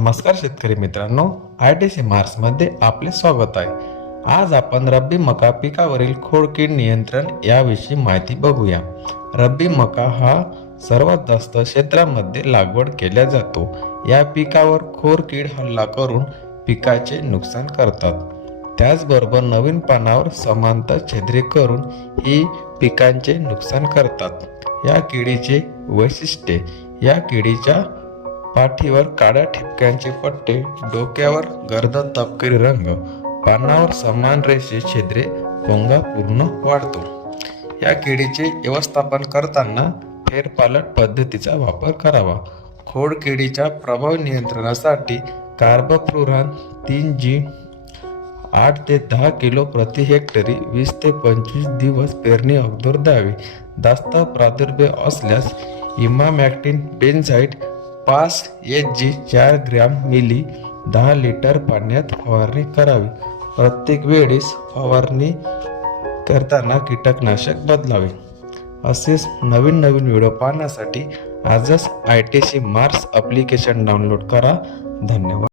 नमस्कार शेतकरी मित्रांनो. आय टी सी मार्समध्ये आपले स्वागत आहे. आज आपण रब्बी मका पिकावरील खोडकीड नियंत्रण याविषयी माहिती बघूया. रब्बी मका हा सर्वात जास्त क्षेत्रामध्ये लागवड केल्या जातो. या पिकावर खोडकीड हल्ला करून पिकाचे नुकसान करतात. त्याचबरोबर नवीन पानावर समांतर छेदरे करून ही पिकांचे नुकसान करतात. या किडीचे वैशिष्ट्ये या किडीच्या पाठीवर काळ्या ठिपक्यांचे पट्टे डोक्यावर गर्द तपकिरी रंग पानावर समान रेषे छिद्रे पोंगा पूर्ण वाढतो. या किडीचे व्यवस्थापन करताना फेरपालट पद्धतीचा वापर करावा. खोड किडीच्या प्रभाव नियंत्रणासाठी कार्बोफ्लुरान तीन जी आठ ते दहा किलो प्रति हेक्टरी वीस ते पंचवीस दिवस पेरणी अगोदर द्यावी. जास्त प्रादुर्भाव असल्यास इमामॅक्टिन बेन्झाईट पाच एच जी चार ग्रॅम मिली दहा लिटर पाण्यात फवारणी करावी. प्रत्येक वेळेस फवारणी करताना कीटकनाशक बदलावे. असेच नवीन नवीन व्हिडिओ पाहण्यासाठी आजच I T C Mars application download करा. धन्यवाद.